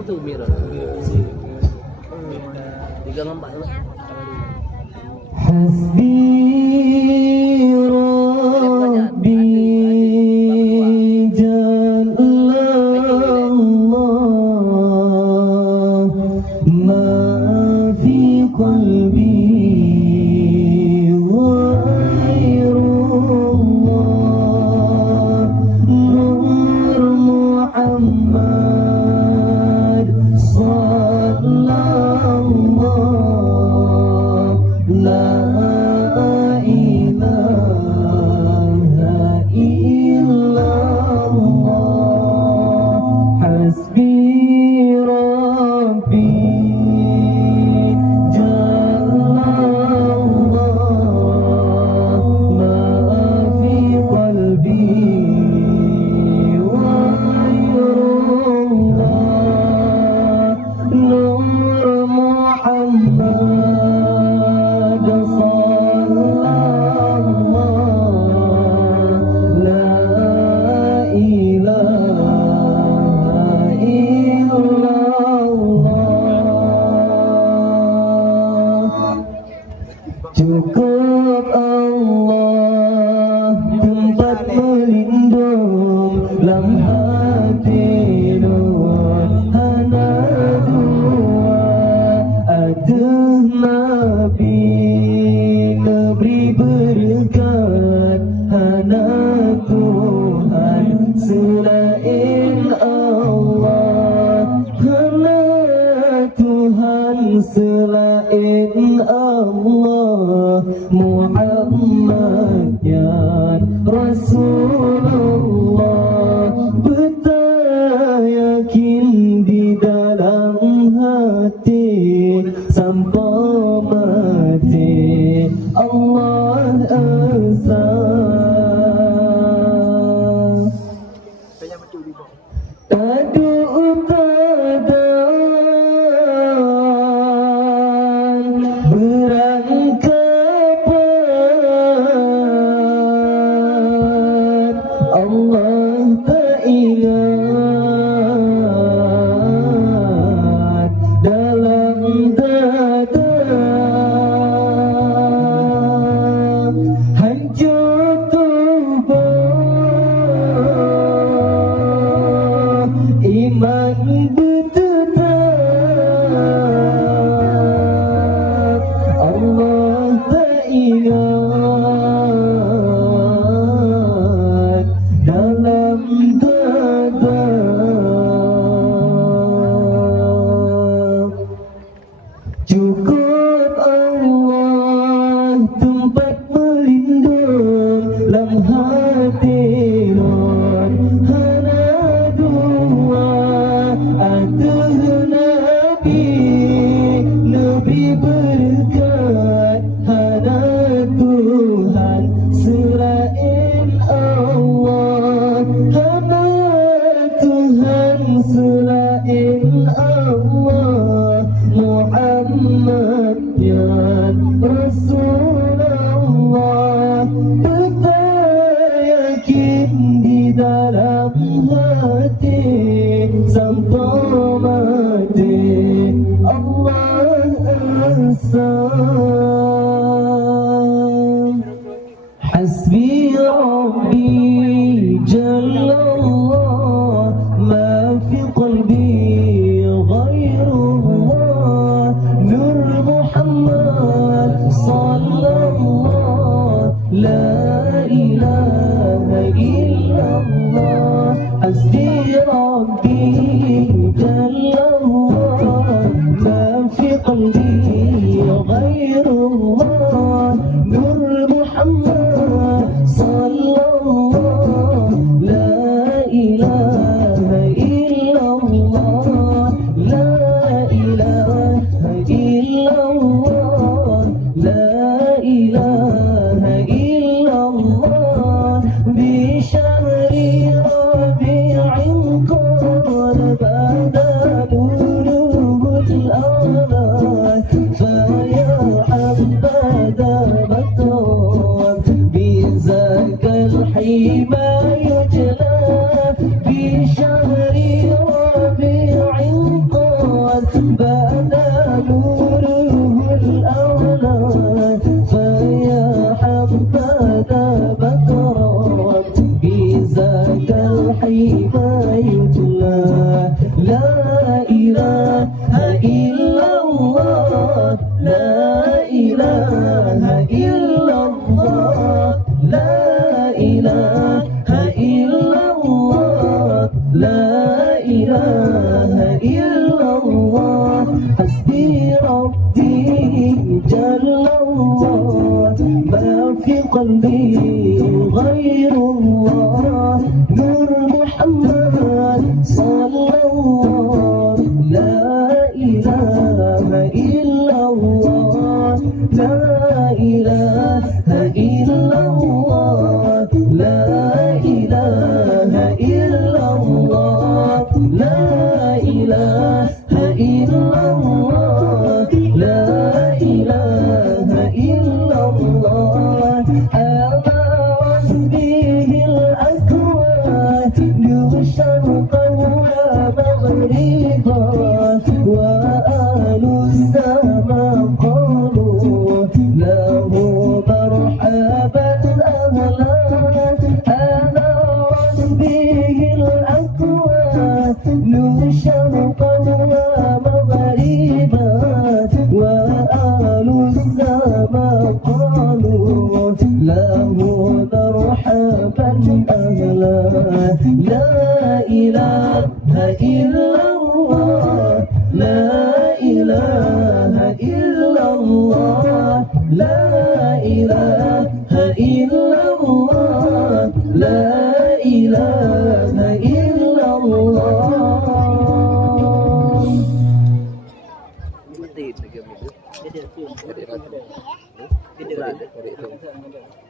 betul Mira. Tiga lomba tu. Hasbi Rabbi Jallallah ma fi qalbi ghairullah Nur Muhammad sallallahu la ilaha illallah hasbi rabbi jallallah ma fi qalbi ghairullah nur Muhammad sallallahu la ilaha illallah cukup Allah tempat melindung dalam hati nur hana dua aduh Nabi beri berkat hana Tuhan selain Allah hana Tuhan selain Allah Muhammad ya Rasulullah betul yakin di dalam hati sampai mati Allah asa tadu tadan berangkapan Allah tak ingat dalam dada hancur tubuh iman bertetap Allah tak ingat dalam dada cukup Allah tempat melindung dalam hati nur hana dua aduh Nabi berkat hana Tuhan selain Allah hana Tuhan selain Allah Muhammad ya Rasulullah betul yakin di dalam hati sampai mati Allah asa hasbi rabbi jallallah ma fi qalbi ghairullah nur Muhammad sallallahu la ilaha illallah hasbi rabbi jallallah ma fi qalbi ghairullah nur Muhammad sallallahu la ilaha illallah la ilaha illallah la ilaha illallah bi syahri rabi'in qad bada إله إلا الله حسبي ربي جل الله ما في قلبي غير الله نور محمد صلى الله لا إله إلا الله لا إله إلا الله لا إله إلا الله لا إله إلا الله لا إله إلا الله أنا به الأكوان شرقا ومغربا وأهل السماء قالوا له مرحبا أهلا أنا به الأكوان شرقا ومغربا وأهل السماء قالوا له مرحبا أهلا لا إله إلا الله لا إله إلا الله لا إله إلا الله لا إله إلا الله Mati lagi. Dia dia tu. Dia dia. Dia dia.